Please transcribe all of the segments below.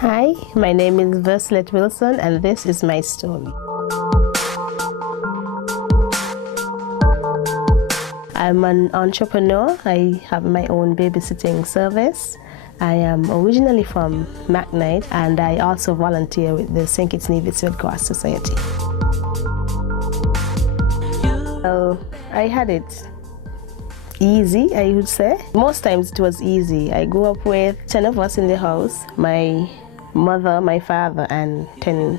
Hi, my name is Vercelette Wilson and this is my story. I'm an entrepreneur. I have my own babysitting service. I am originally from McKnight and I also volunteer with the St. Kitts Nevis Red Cross Society. Well, I had it easy, I would say. Most times it was easy. I grew up with 10 of us in the house. My mother, my father, and 10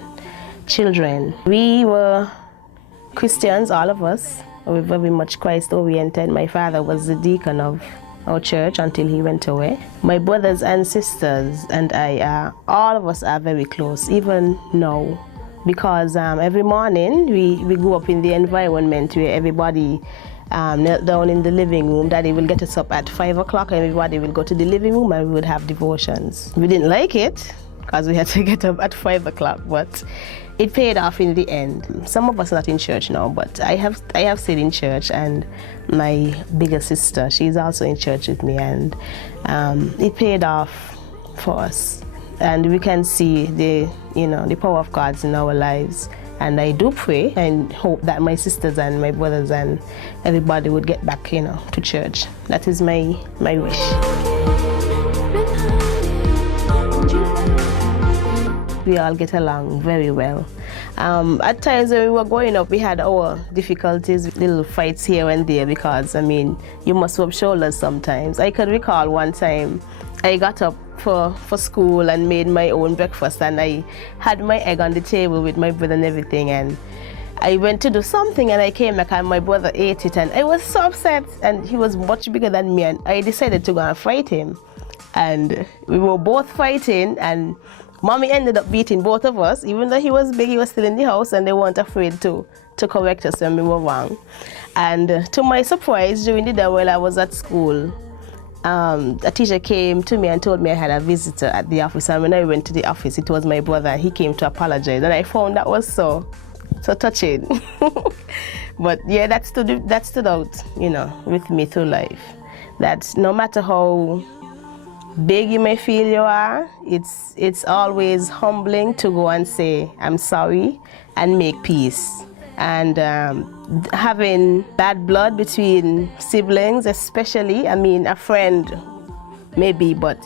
children. We were Christians, all of us. We were very much Christ-oriented. My father was the deacon of our church until he went away. My brothers and sisters and I, all of us are very close, even now. Because every morning we grew up in the environment where everybody knelt down in the living room. Daddy will get us up at 5 o'clock, everybody will go to the living room and we would have devotions. We didn't like it because we had to get up at 5 o'clock, but it paid off in the end. Some of us are not in church now, but I have stayed in church, and my bigger sister, she's also in church with me, and it paid off for us. And we can see the power of God in our lives. And I do pray and hope that my sisters and my brothers and everybody would get back, to church. That is my wish. We all get along very well. At times when we were growing up, we had our difficulties, little fights here and there, because, you must rub shoulders sometimes. I could recall one time I got up for school and made my own breakfast, and I had my egg on the table with my brother and everything, and I went to do something and I came back and my brother ate it, and I was so upset, and he was much bigger than me, and I decided to go and fight him. And we were both fighting, and Mommy ended up beating both of us. Even though he was big, he was still in the house, and they weren't afraid to correct us when we were wrong. And to my surprise, during the day while I was at school, a teacher came to me and told me I had a visitor at the office, and when I went to the office, it was my brother. He came to apologize, and I found that was so touching. But yeah, that stood out, with me through life. That no matter how big you may feel you are, it's always humbling to go and say, I'm sorry, and make peace. And having bad blood between siblings, especially, a friend maybe, but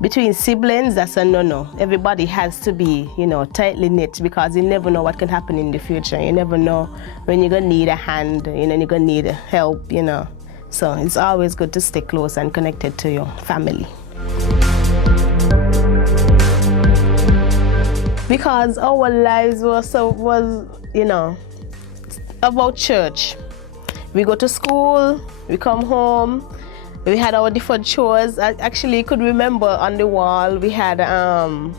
between siblings, that's a no-no. Everybody has to be, tightly knit, because you never know what can happen in the future. You never know when you're gonna need a hand, you're gonna need help, So it's always good to stay close and connected to your family. Because our lives was about church. We go to school, we come home, we had our different chores. I actually could remember on the wall we had a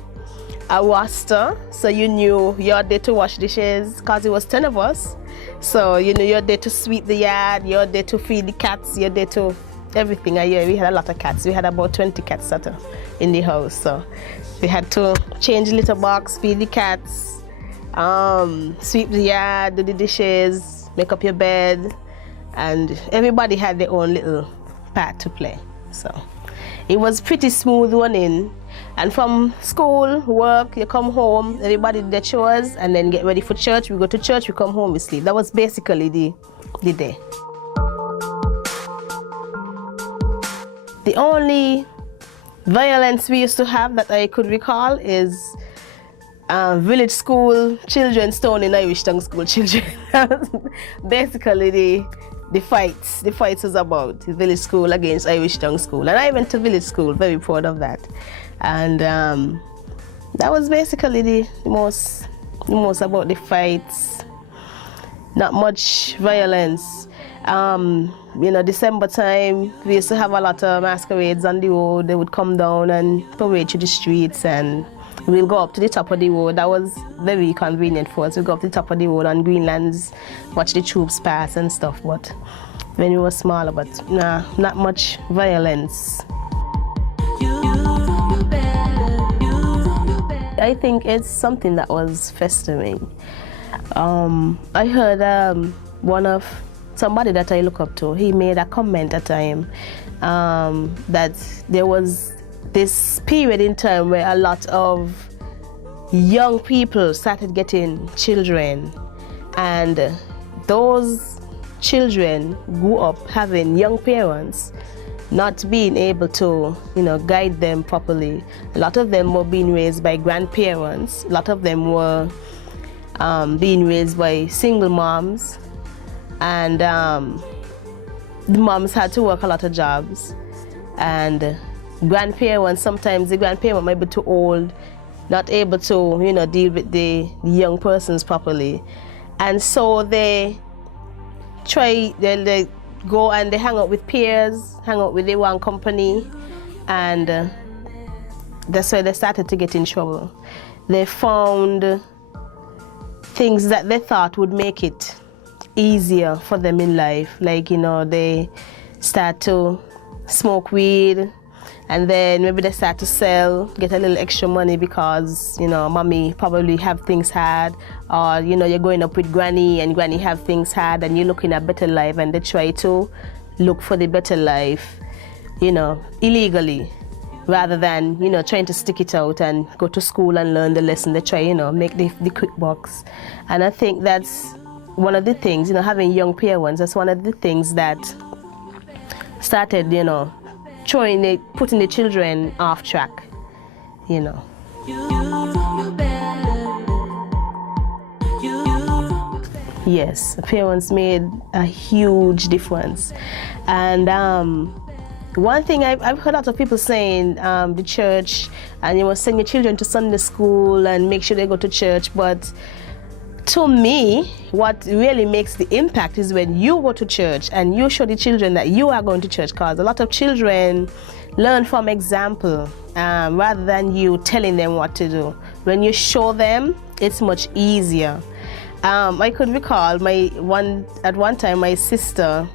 roster, so you knew your day to wash dishes, because it was 10 of us. So your day to sweep the yard, your day to feed the cats, your day to everything. Yeah, we had a lot of cats. We had about 20 cats in the house, so we had to change the litter box, feed the cats, sweep the yard, do the dishes, make up your bed, and everybody had their own little part to play. So it was pretty smooth running. And from school, work, you come home, everybody did their chores, and then get ready for church. We go to church, we come home, we sleep. That was basically the day. The only violence we used to have that I could recall is village school children stoning Irish tongue school children. Basically the fights was about the village school against Irish tongue school. And I went to village school, very proud of that. And that was basically the most about the fights. Not much violence. You know, December time, we used to have a lot of masquerades on the road. They would come down and parade through the streets, and we'll go up to the top of the road. That was very convenient for us. We'll go up to the top of the road on Greenlands, watch the troops pass and stuff. But when we were smaller, but nah, not much violence. I think it's something that was festering. I heard somebody that I look up to, he made a comment at a time that there was this period in time where a lot of young people started getting children, and those children grew up having young parents not being able to, you know, guide them properly. A lot of them were being raised by grandparents. A lot of them were being raised by single moms, and the moms had to work a lot of jobs, and grandparents, sometimes the grandparent might be too old, not able to, you know, deal with the young persons properly, and so they go and they hang out with peers, hang out with the wrong company, and that's why they started to get in trouble. They found things that they thought would make it easier for them in life, like, you know, they start to smoke weed, and then maybe they start to sell, get a little extra money because, you know, mommy probably have things hard, or, you know, you're going up with granny and granny have things hard, and you're looking at better life, and they try to look for the better life, you know, illegally, rather than, you know, trying to stick it out and go to school and learn the lesson. They try, you know, make the quick bucks. And I think that's one of the things, you know, having young parents, that's one of the things that started, you know, putting the children off track, you know. Yes, parents made a huge difference. And one thing I've heard a lot of people saying, the church, and you must send your children to Sunday school and make sure they go to church, but to me, what really makes the impact is when you go to church and you show the children that you are going to church, because a lot of children learn from example rather than you telling them what to do. When you show them, it's much easier. I could recall at one time my sister,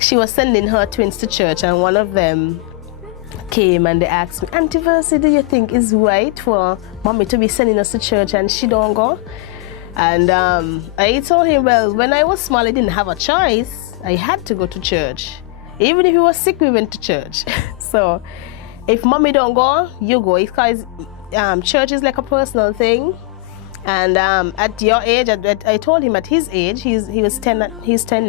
she was sending her twins to church, and one of them came and they asked me, Auntie Vercy, do you think it's right for mommy to be sending us to church and she don't go? And I told him, well, when I was small, I didn't have a choice. I had to go to church. Even if you were sick, we went to church. So if mommy don't go, you go. Because church is like a personal thing. And at your age, I told him at his age, he's 10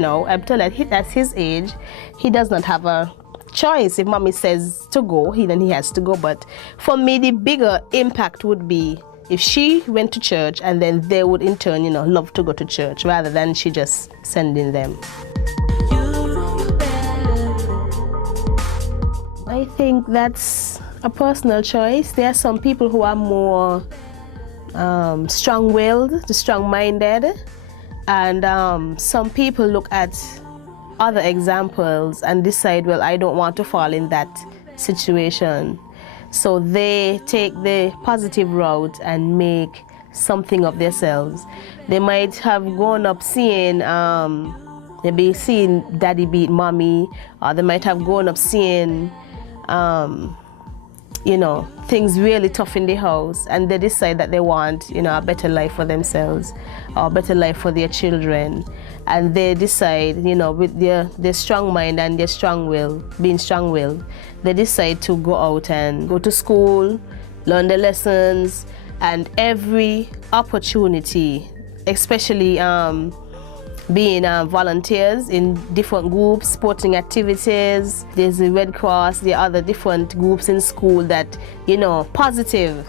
now. I'm told that at his age, he does not have a choice. If mommy says to go, then he has to go. But for me, the bigger impact would be if she went to church, and then they would in turn, you know, love to go to church rather than she just sending them. I think that's a personal choice. There are some people who are more strong-willed, strong-minded, and some people look at other examples and decide, well, I don't want to fall in that situation. So they take the positive route and make something of themselves. They might have grown up seeing, maybe seeing daddy beat mommy, or they might have grown up seeing, you know, things really tough in the house, and they decide that they want, you know, a better life for themselves or a better life for their children. And they decide, you know, with their strong mind and their strong will, being strong-willed, they decide to go out and go to school, learn the lessons, and every opportunity, especially being volunteers in different groups, sporting activities. There's the Red Cross, there are other different groups in school that, you know, positive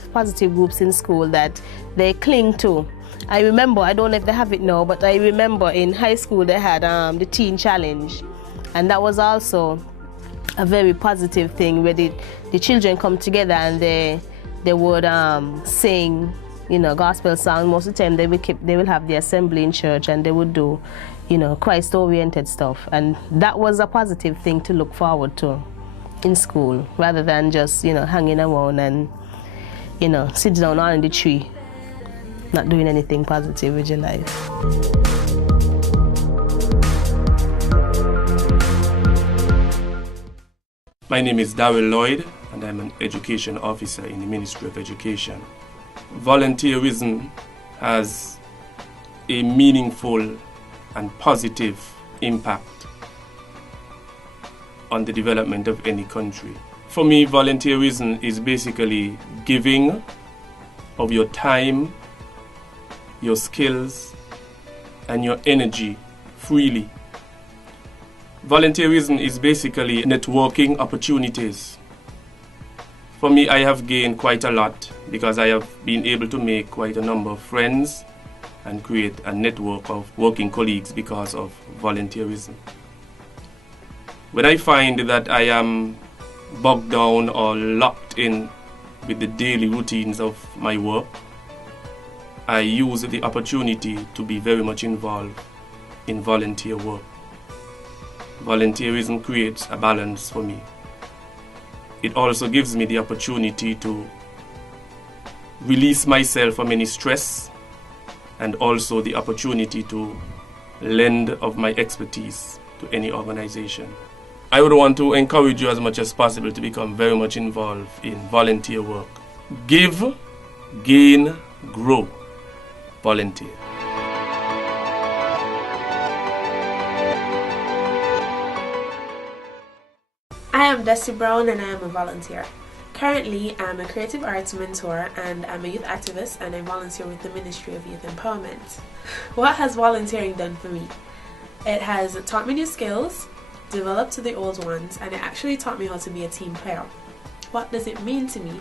groups in school that they cling to. I remember, I don't know if they have it now, but I remember in high school they had the Teen Challenge, and that was also a very positive thing where the children come together and they would sing gospel song. Most of the time they will have the assembly in church and they would do, Christ-oriented stuff. And that was a positive thing to look forward to in school, rather than just, hanging around and, sit down on the tree, not doing anything positive with your life. My name is Darrell Lloyd, and I'm an education officer in the Ministry of Education. Volunteerism has a meaningful and positive impact on the development of any country. For me, volunteerism is basically giving of your time, your skills, and your energy freely. Volunteerism is basically networking opportunities. For me, I have gained quite a lot because I have been able to make quite a number of friends and create a network of working colleagues because of volunteerism. When I find that I am bogged down or locked in with the daily routines of my work, I use the opportunity to be very much involved in volunteer work. Volunteerism creates a balance for me. It also gives me the opportunity to release myself from any stress, and also the opportunity to lend of my expertise to any organization. I would want to encourage you as much as possible to become very much involved in volunteer work. Give, gain, grow. Volunteer. I am Dusty Brown and I am a volunteer. Currently, I'm a creative arts mentor and I'm a youth activist, and I volunteer with the Ministry of Youth Empowerment. What has volunteering done for me? It has taught me new skills, developed the old ones, and it actually taught me how to be a team player. What does it mean to me?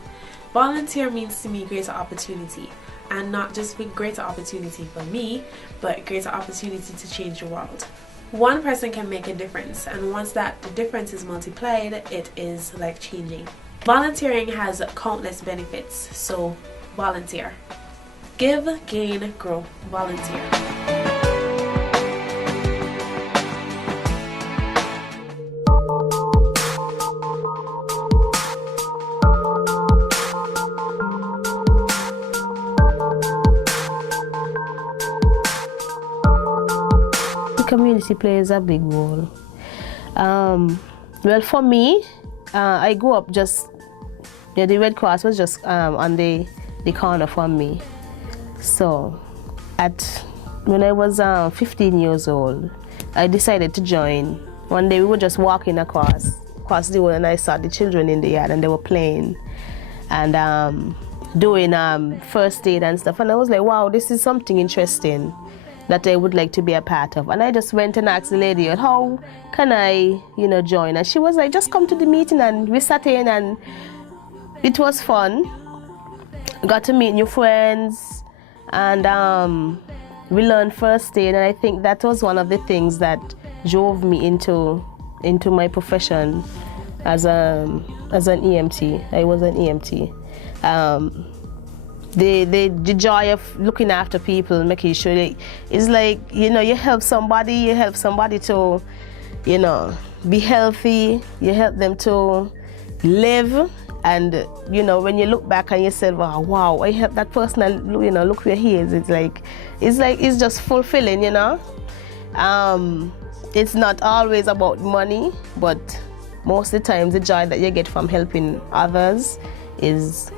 Volunteer means to me greater opportunity, and not just greater opportunity for me, but greater opportunity to change the world. One person can make a difference, and once that difference is multiplied, it is life-changing. Volunteering has countless benefits, so volunteer. Give, gain, grow. Volunteer. The community plays a big role. Well, for me, I grew up just, the Red Cross was just on the corner from me. So, when I was 15 years old, I decided to join. One day we were just walking across the road, and I saw the children in the yard, and they were playing and doing first aid and stuff. And I was like, wow, this is something interesting that I would like to be a part of. And I just went and asked the lady, how can I, join? And she was like, just come to the meeting. And we sat in, and it was fun. Got to meet new friends, and we learned first aid. And I think that was one of the things that drove me into my profession as an EMT. I was an EMT. The joy of looking after people, making sure it's like, you help somebody to, be healthy, you help them to live, and, when you look back and you say, oh, wow, I helped that person, and, look where he is, it's just fulfilling, It's not always about money, but most of the time the joy that you get from helping others is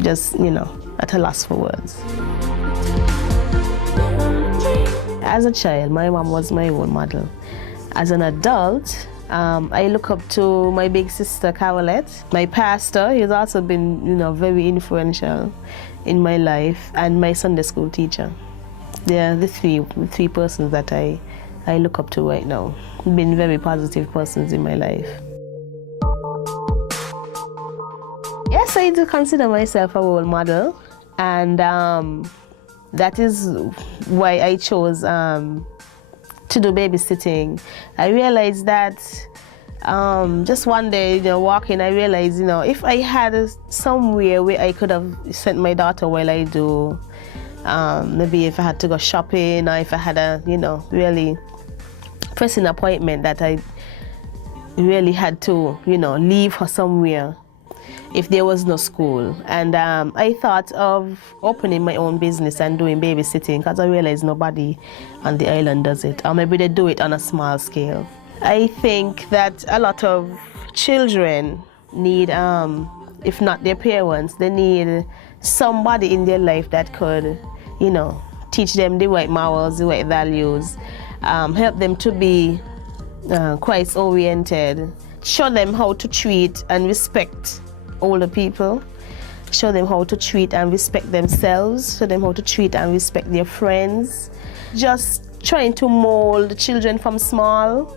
just, at a loss for words. As a child, my mom was my role model. As an adult, I look up to my big sister, Carolette. My pastor, he's also been, very influential in my life, and my Sunday school teacher. They're the three persons that I look up to right now. Been very positive persons in my life. Yes, I do consider myself a role model, and that is why I chose to do babysitting. I realized that Just one day, walking, I realized, if I had somewhere where I could have sent my daughter while I do, maybe if I had to go shopping, or if I had a, really pressing appointment that I really had to, leave her somewhere, if there was no school. And I thought of opening my own business and doing babysitting, because I realized nobody on the island does it, or maybe they do it on a small scale. I think that a lot of children need, if not their parents, they need somebody in their life that could, teach them the right morals, the right values, help them to be Christ-oriented, show them how to treat and respect older people, show them how to treat and respect themselves, show them how to treat and respect their friends. Just trying to mold children from small,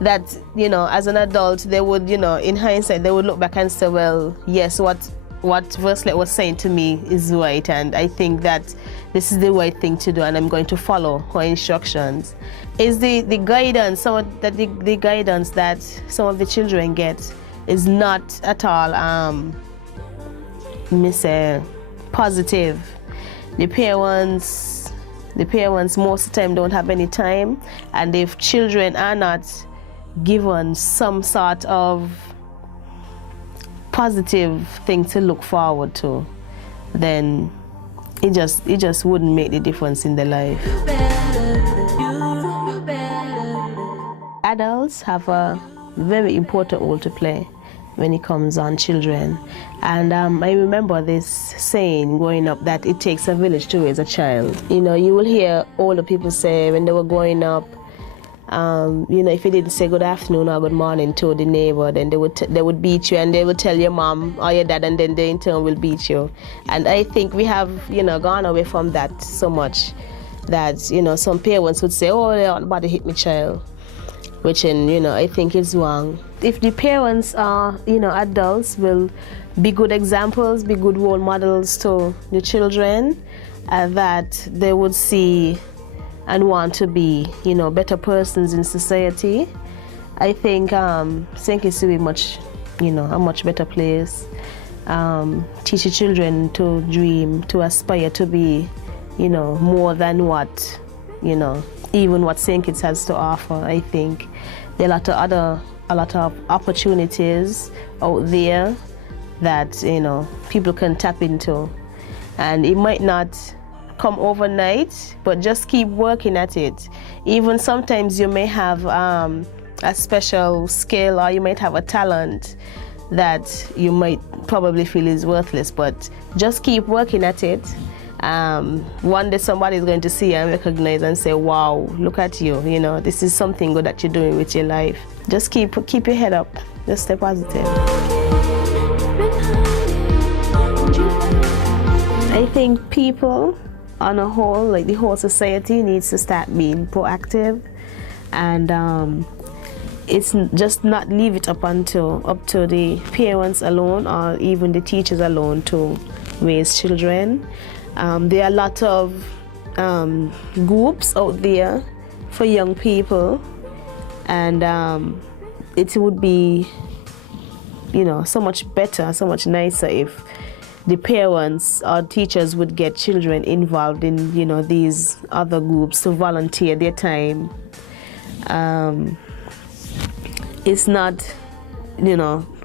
that, as an adult, they would, in hindsight, they would look back and say, well, yes, what Vercelette was saying to me is right, and I think that this is the right thing to do, and I'm going to follow her instructions. Is the guidance, the guidance that some of the children get is not at all, positive. The parents most of the time don't have any time, and if children are not given some sort of positive thing to look forward to, then it just wouldn't make the difference in their life. Adults have a very important role to play when it comes on children. And I remember this saying growing up, that it takes a village to raise a child. You will hear older people say when they were growing up, if you didn't say good afternoon or good morning to the neighbor, then they would beat you, and they would tell your mom or your dad, and then they in turn will beat you. And I think we have, gone away from that so much that, some parents would say, oh, nobody hit my child, which, I think is wrong. If the parents are, adults, will be good examples, be good role models to the children, that they would see and want to be, better persons in society, I think St. Kitts will be much, a much better place. Teach your children to dream, to aspire to be, more than what, even what St. Kitts has to offer. I think there are a lot of opportunities out there that, people can tap into, and it might not come overnight, but just keep working at it. Even sometimes you may have a special skill, or you might have a talent that you might probably feel is worthless, but just keep working at it. One day somebody is going to see and recognize and say, wow, look at you, this is something good that you're doing with your life. Just keep your head up, just stay positive. I think people on a whole, like the whole society, needs to start being proactive, and it's just not leave it up to the parents alone, or even the teachers alone, to raise children. There are a lot of groups out there for young people, and it would be, so much better, so much nicer if the parents or teachers would get children involved in, these other groups, to volunteer their time. It's not,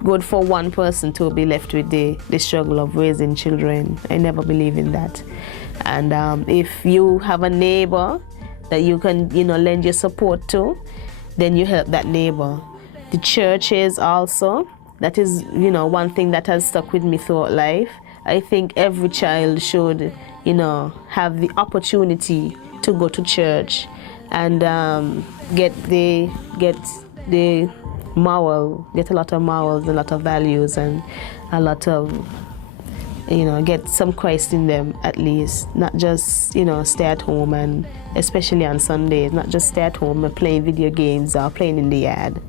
good for one person to be left with the struggle of raising children. I never believe in that. And if you have a neighbor that you can, lend your support to, then you help that neighbor. The churches also, that is, one thing that has stuck with me throughout life. I think every child should, have the opportunity to go to church and get a lot of morals, a lot of values, and a lot of, get some Christ in them at least. Not just, stay at home, and especially on Sundays, not just stay at home and playing video games or playing in the yard.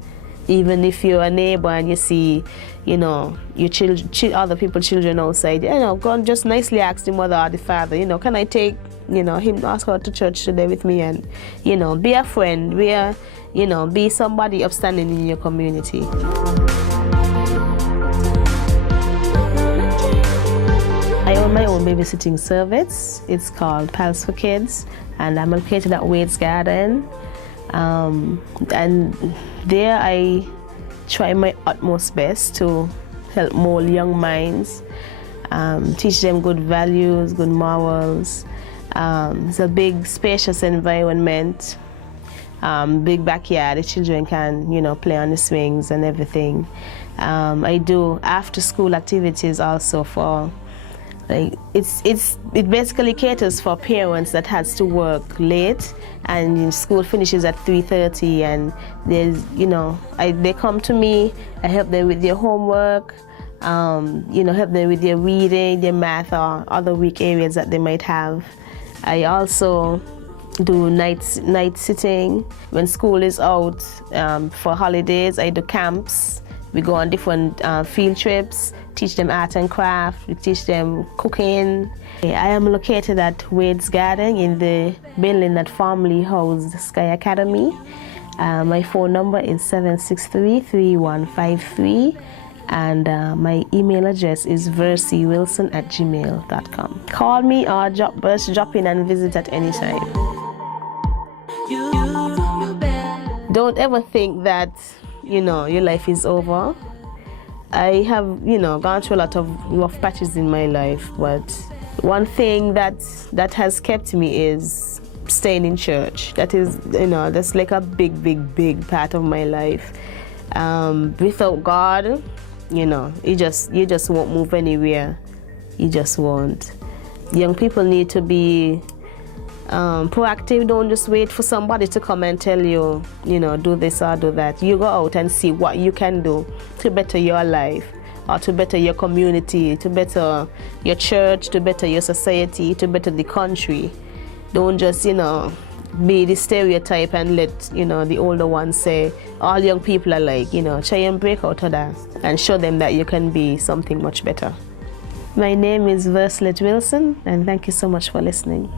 Even if you're a neighbor and you see, you know, your other people's children outside, you know, go and just nicely ask the mother or the father, you know, can I take, you know, him, ask her to church today with me, and, you know, be a friend, be somebody upstanding in your community. I own my own babysitting service. It's called Pals for Kids, and I'm located at Wade's Garden. And there I try my utmost best to help mold young minds, teach them good values, good morals. It's a big, spacious environment, big backyard. The children can, you know, play on the swings and everything. I do after-school activities also for. Like it basically caters for parents that has to work late and school finishes at 3:30, and there's, you know, they come to me. I help them with their homework, you know, help them with their reading, their math, or other weak areas that they might have. I also do night sitting when school is out. For holidays, I do camps. We go on different field trips, teach them art and craft, we teach them cooking. I am located at Wade's Garden in the building that formerly housed Sky Academy. My phone number is 763-3153, and my email address is vercewilson@gmail.com. Call me or drop in and visit at any time. Don't ever think that, you know, your life is over. I have, you know, gone through a lot of rough patches in my life, but one thing that has kept me is staying in church. That is, you know, that's like a big part of my life. Without God, you know, you just won't move anywhere. You just won't. Young people need to be proactive. Don't just wait for somebody to come and tell you, you know, do this or do that. You go out and see what you can do to better your life, or to better your community, to better your church, to better your society, to better the country. Don't just, you know, be the stereotype and let, you know, the older ones say all young people are like, you know. Try and break out of that and show them that you can be something much better. My name is Vercelette Wilson, and thank you so much for listening.